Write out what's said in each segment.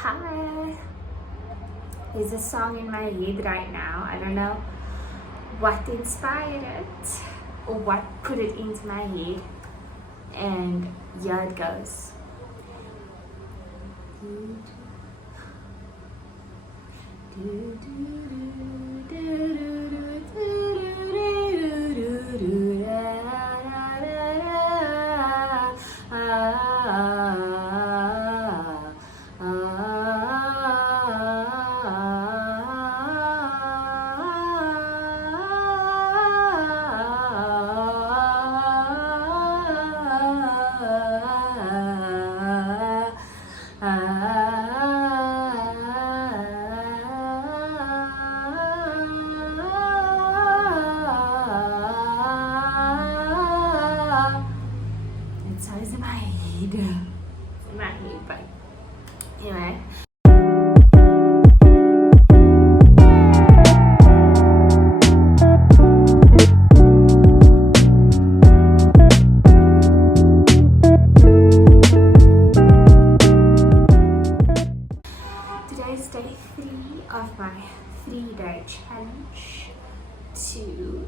Hi. There's a song in my head right now. I don't know what inspired it or what put it into my head. And here it goes. So it's in my head. It's in my head, but anyway. Today is day 3 of my 3-day challenge to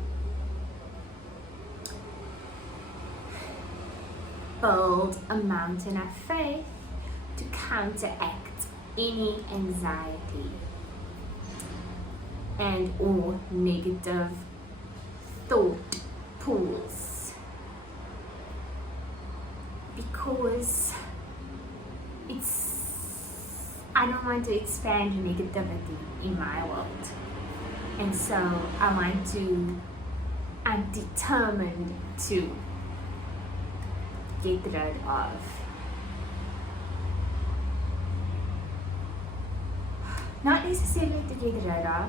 build a mountain of faith to counteract any anxiety and or negative thought pools, because I don't want to expand negativity in my world, and so I'm determined to get rid of not necessarily to get rid of,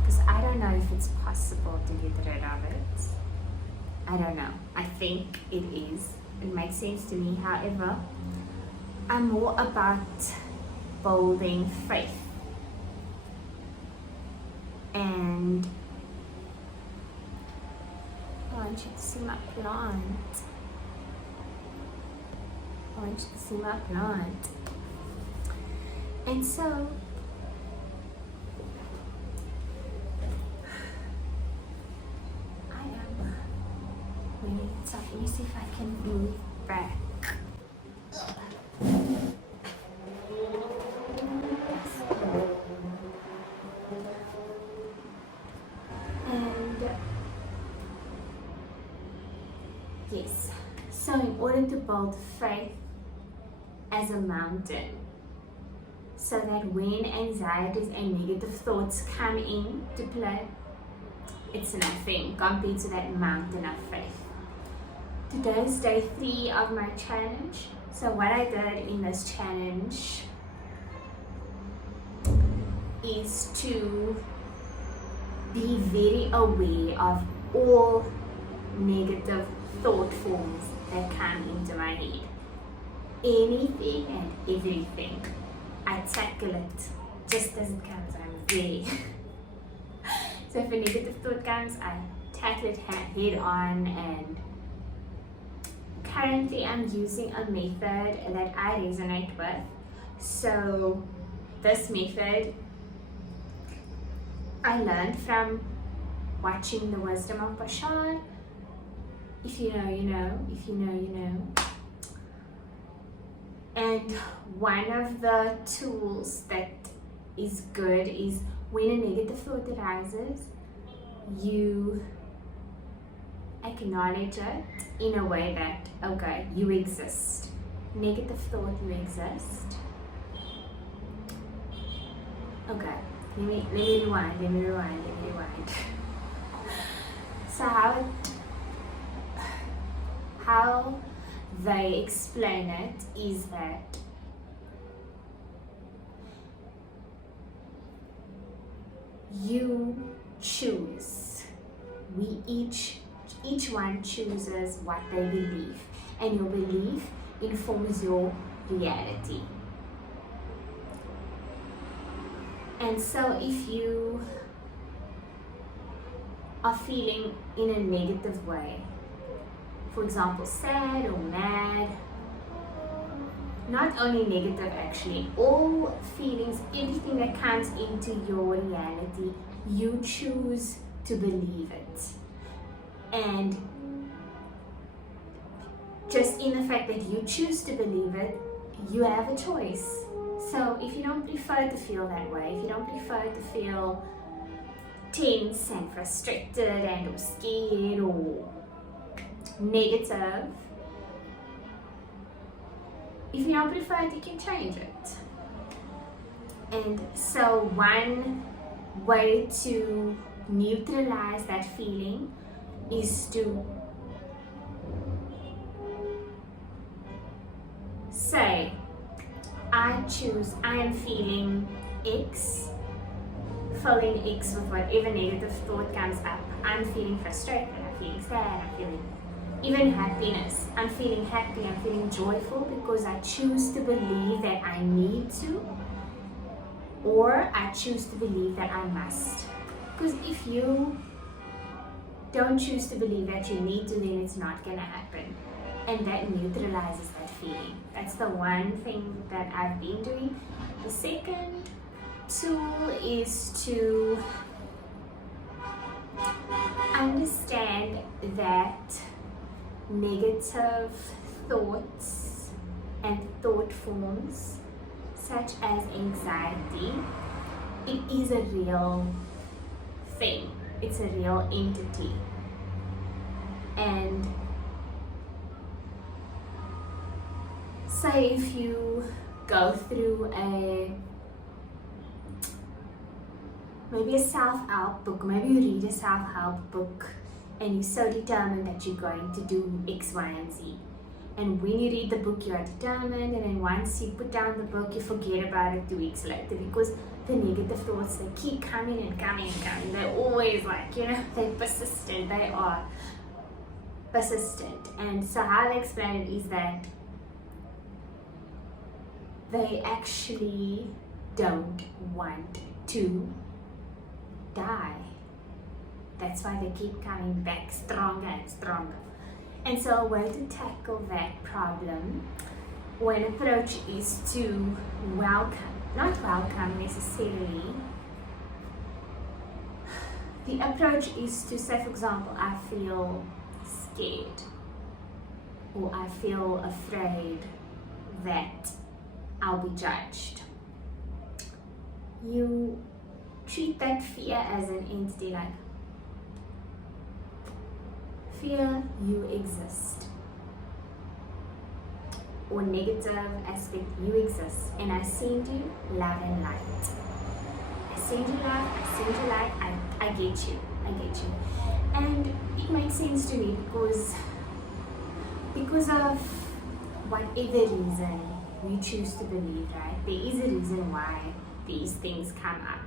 because I don't know if it's possible to get rid of it. I don't know. I think it is. It makes sense to me. However, I'm more about building faith. And I want you to see my plant. I want you to see my plant. And so I am waiting. So let me see if I can move back. And yes, so in order to build faith as a mountain, so that when anxieties and negative thoughts come in to play, it's nothing compared to that mountain of faith. Today is day 3 of my challenge. So what I did in this challenge is to be very aware of all negative thought forms that come into my head. Anything and everything, I tackle it just as it comes. I'm very so if a negative thought comes, I tackle it head on. And currently I'm using a method that I resonate with. So this method I learned from watching The Wisdom of Bashan. If you know, you know. If you know, you know. And one of the tools that is good is when a negative thought arises, you acknowledge it in a way that, okay, you exist. Negative thought, you exist. Okay, let me rewind. So how they explain it is that you choose. We each one chooses what they believe, and your belief informs your reality. And so if you are feeling in a negative way, for example, sad or mad, not only negative actually, all feelings, everything that comes into your reality, you choose to believe it. And just in the fact that you choose to believe it, you have a choice. So if you don't prefer to feel that way, if you don't prefer to feel tense and frustrated and or scared or negative, if you don't prefer it, you can change it. And so one way to neutralize that feeling is to say, I am feeling X, filling X with whatever negative thought comes up. I'm feeling frustrated, I'm feeling sad, I'm feeling even happiness. I'm feeling happy, I'm feeling joyful because I choose to believe that I need to, or I choose to believe that I must. Because if you don't choose to believe that you need to, then it's not going to happen. And that neutralizes that feeling. That's the one thing that I've been doing. The second tool is to understand that negative thoughts and thought forms such as anxiety, it is a real thing. It's a real entity. And say if you go through maybe a self-help book, maybe you read a self-help book and you're so determined that you're going to do X, Y, and Z. And when you read the book, you are determined, and then once you put down the book, you forget about it 2 weeks later because the negative thoughts, they keep coming and coming and coming. They're always like, they're persistent. They are persistent. And so how they explain it is that they actually don't want to die. That's why they keep coming back stronger and stronger. And so a way to tackle that problem, one approach is to not welcome necessarily. The approach is to say, for example, I feel scared, or I feel afraid that I'll be judged. You treat that fear as an entity, like, fear, you exist. Or negative aspect, you exist. And I send you love and light. I send you love, I send you light, I get you. And it makes sense to me because of whatever reason we choose to believe, right? There is a reason why these things come up.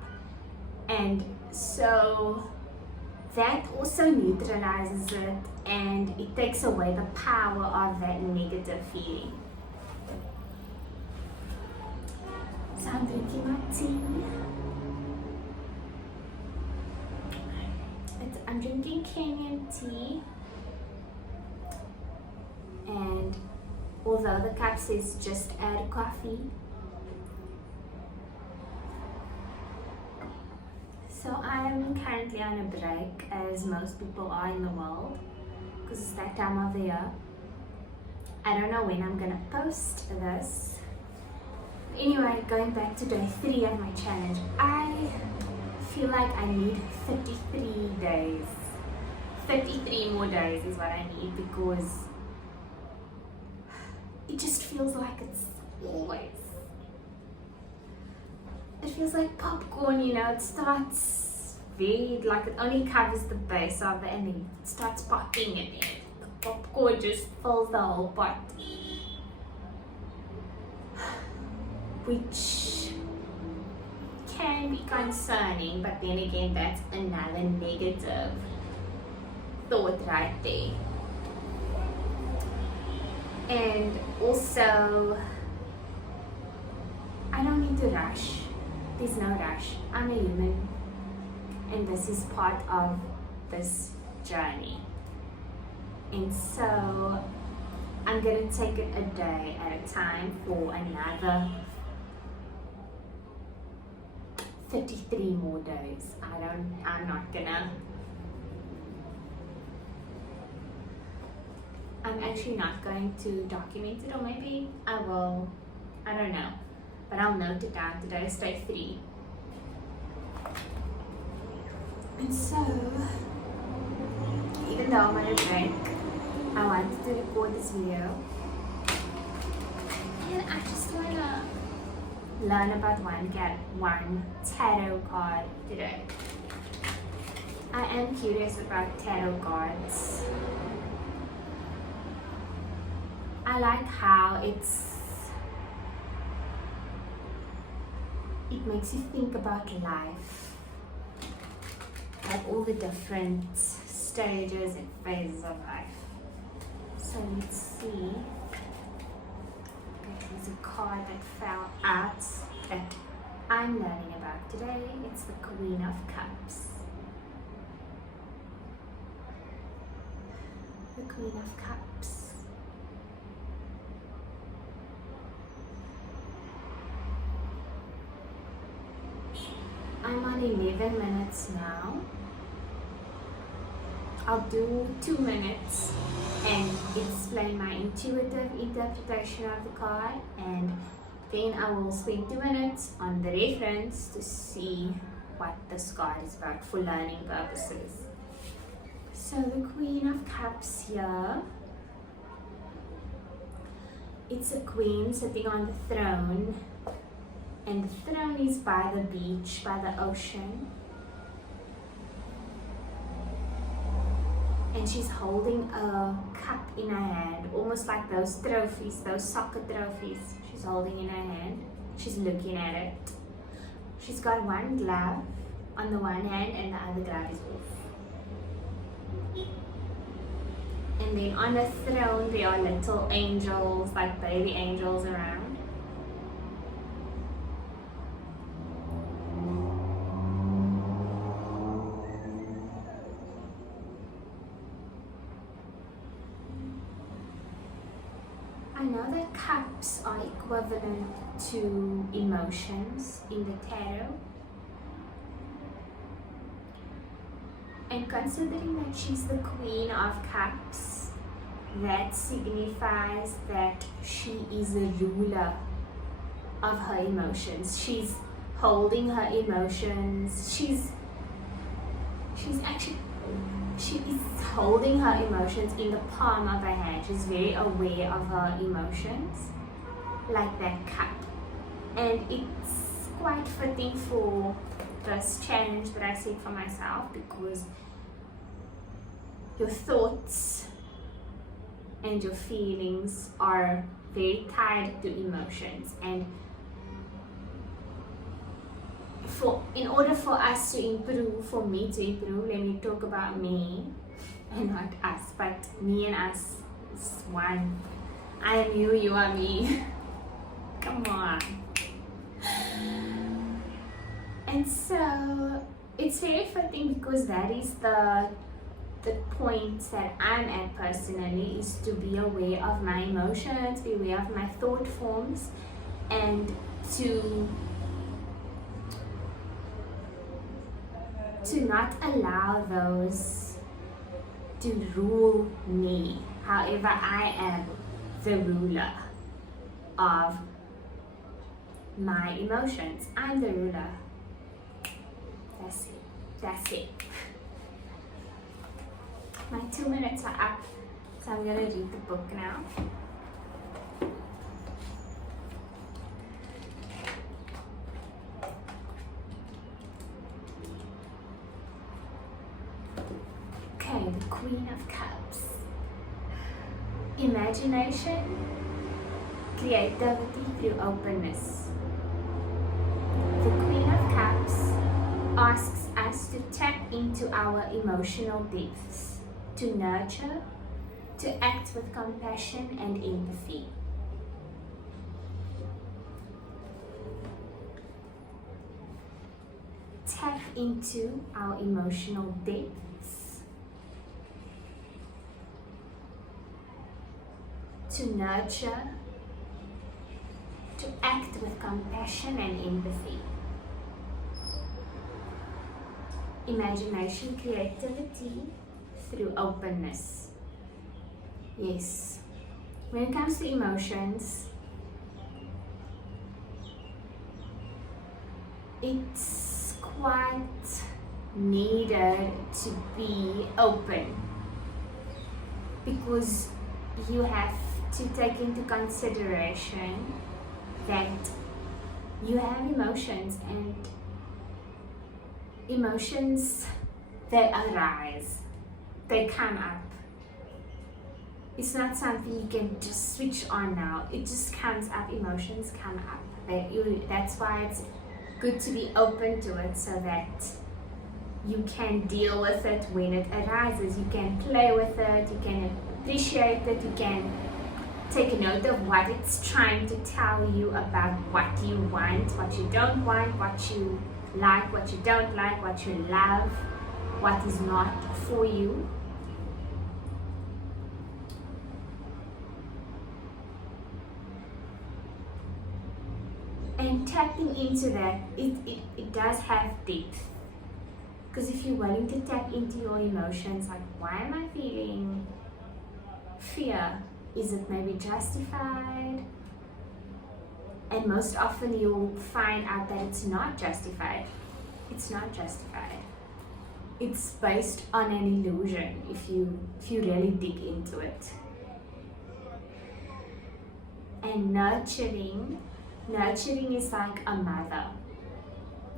And so that also neutralizes it, and it takes away the power of that negative feeling. So I'm drinking my tea. I'm drinking Kenyan tea, and although the cup says just add coffee, so I am currently on a break, as most people are in the world, because it's that time of the year. I don't know when I'm gonna post this. Anyway, going back to day 3 of my challenge, I feel like I need 33 days. 33 more days is what I need, because it just feels like it's always. It feels like popcorn, it starts very, like it only covers the base of it, and then it starts popping, and then the popcorn just fills the whole pot. Which can be concerning, but then again, that's another negative thought right there. And also, I don't need to rush. There's no rush. I'm a human, and this is part of this journey. And so I'm gonna take it a day at a time for another 33 more days. I'm actually not going to document it, or maybe I will, I don't know. But I'll note it down. Today is day 3. And so, even though I'm on a break, I wanted to record this video. And I just want to learn about one tarot card today. I am curious about tarot cards. I like how it makes you think about life, like all the different stages and phases of life. So let's see. There's a card that fell out that I'm learning about today. It's the Queen of Cups. The Queen of Cups. I'm on 11 minutes now. I'll do 2 minutes and explain my intuitive interpretation of the card, and then I will spend 2 minutes on the reference to see what this card is about for learning purposes. So the Queen of Cups here, it's a queen sitting on the throne, and the throne is by the beach, by the ocean. And she's holding a cup in her hand, almost like those trophies, those soccer trophies she's holding in her hand. She's looking at it. She's got one glove on the one hand and the other glove is off. And then on the throne there are little angels, like baby angels around. I know that cups are equivalent to emotions in the tarot. And considering that she's the Queen of Cups, that signifies that she is a ruler of her emotions. She's holding her emotions. She is holding her emotions in the palm of her hand. She's very aware of her emotions, like that cup. And it's quite fitting for this challenge that I set for myself, because your thoughts and your feelings are very tied to emotions. And in order for us to improve, for me to improve, let me talk about me and not us, but me and us is one. I am you, you are me. Come on. And so it's very fitting, because that is the point that I'm at personally, is to be aware of my emotions, be aware of my thought forms, and to not allow those to rule me. However, I am the ruler of my emotions. I'm the ruler. That's it. My 2 minutes are up, so I'm gonna read the book now. Okay, the Queen of Cups. Imagination, creativity through openness. The Queen of Cups asks us to tap into our emotional depths, to nurture, to act with compassion and empathy. Tap into our emotional depths, to nurture, to act with compassion and empathy. Imagination, creativity through openness. Yes, when it comes to emotions, it's quite needed to be open, because you have to take into consideration that you have emotions, and emotions, they arise, they come up. It's not something you can just switch on now. It just comes up. Emotions come up. That's why it's good to be open to it, so that you can deal with it when it arises. You can play with it, you can appreciate it, you can take note of what it's trying to tell you about what you want, what you don't want, what you like, what you don't like, what you love, what is not for you. And tapping into that, it does have depth. Because if you're willing to tap into your emotions, like, why am I feeling fear? Is it maybe justified? And most often you'll find out that it's not justified. It's not justified. It's based on an illusion if you really dig into it. And nurturing is like a mother.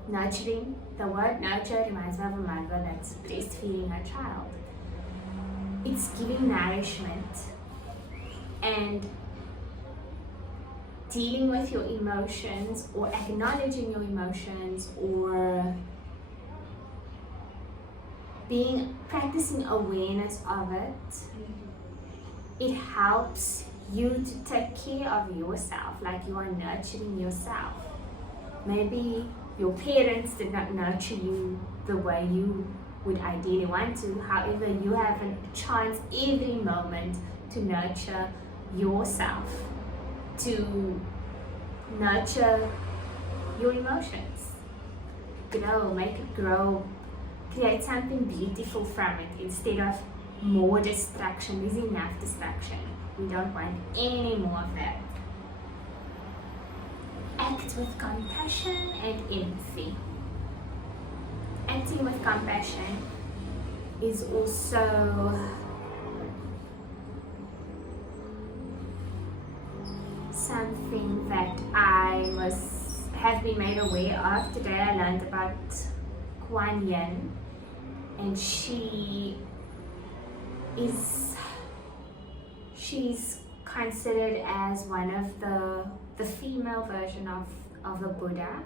Nurturing, the word nurture reminds me of a mother that's breastfeeding her child. It's giving nourishment and dealing with your emotions, or acknowledging your emotions, or practicing awareness of it. It helps you to take care of yourself, like you are nurturing yourself. Maybe your parents did not nurture you the way you would ideally want to. However, you have a chance every moment to nurture yourself, to nurture your emotions. Grow, make it grow, create something beautiful from it instead of more distraction. There's enough distraction. We don't want any more of that. Act with compassion and empathy. Acting with compassion is also something that I have been made aware of. Today I learned about Kuan Yin, and she's considered as one of the female version of the Buddha,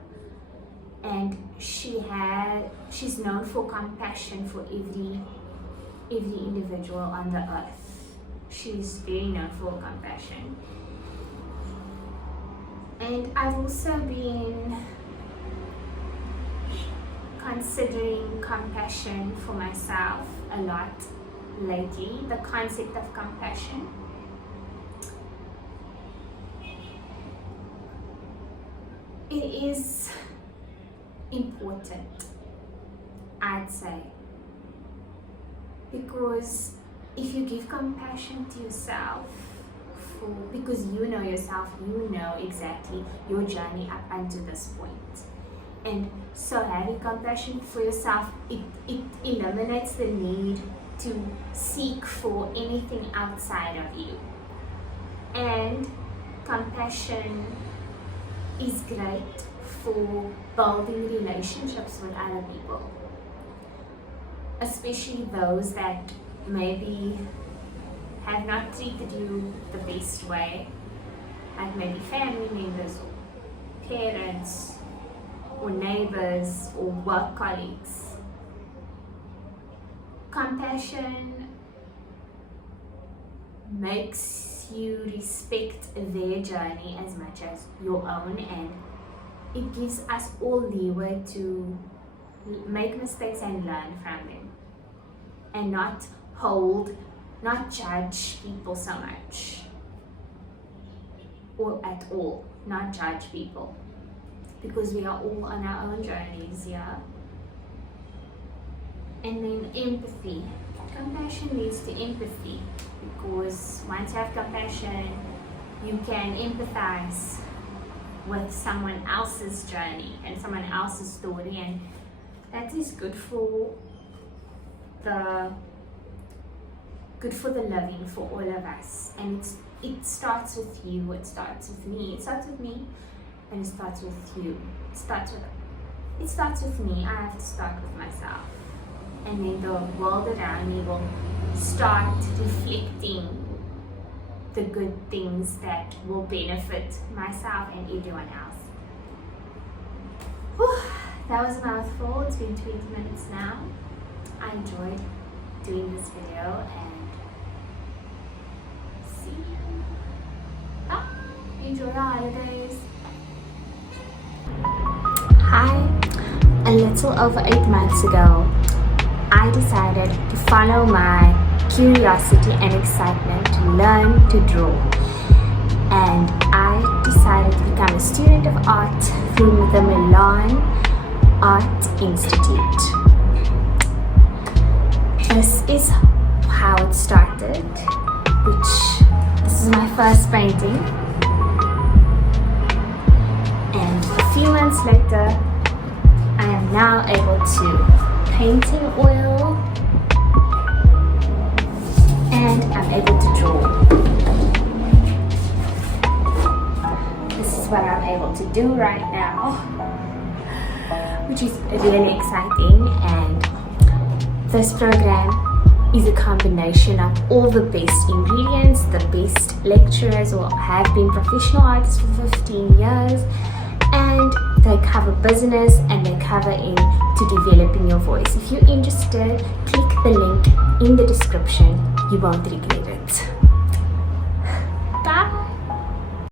and she's known for compassion for every individual on the earth. She's very known for compassion. And I've also been considering compassion for myself a lot lately, the concept of compassion. It is important, I'd say, because if you give compassion to yourself, because you know yourself, you know exactly your journey up until this point. And so having compassion for yourself, it eliminates the need to seek for anything outside of you. And compassion is great for building relationships with other people, especially those that maybe have not treated you the best way, like maybe family members or parents or neighbors or work colleagues. Compassion makes you respect their journey as much as your own, and it gives us all leeway to make mistakes and learn from them, and not judge people so much. or at all, not judge people, because we are all on our own journeys, yeah. And then empathy. Compassion leads to empathy, because once you have compassion, you can empathize with someone else's journey and someone else's story, and that is good for the living for all of us. And it starts with you, it starts with me, it starts with me, and it starts with you. It starts with me. I have to start with myself, and then the world around me will start reflecting the good things that will benefit myself and everyone else. Whew, that was a mouthful. It's been 20 minutes now. I enjoyed doing this video, and see you. Bye. Enjoy your holidays. Hi. A little over 8 months ago, I decided to follow my curiosity and excitement to learn to draw, and I decided to become a student of art through the Lisle Art Institute. This is how it started, this is my first painting, and a few months later I am now able to paint in oil, and I'm able to draw. This is what I'm able to do right now, which is really exciting. And this program is a combination of all the best ingredients, the best lecturers who have been professional artists for 15 years, and they cover business and they cover into developing your voice. If you're interested, click the link in the description. You won't regret it.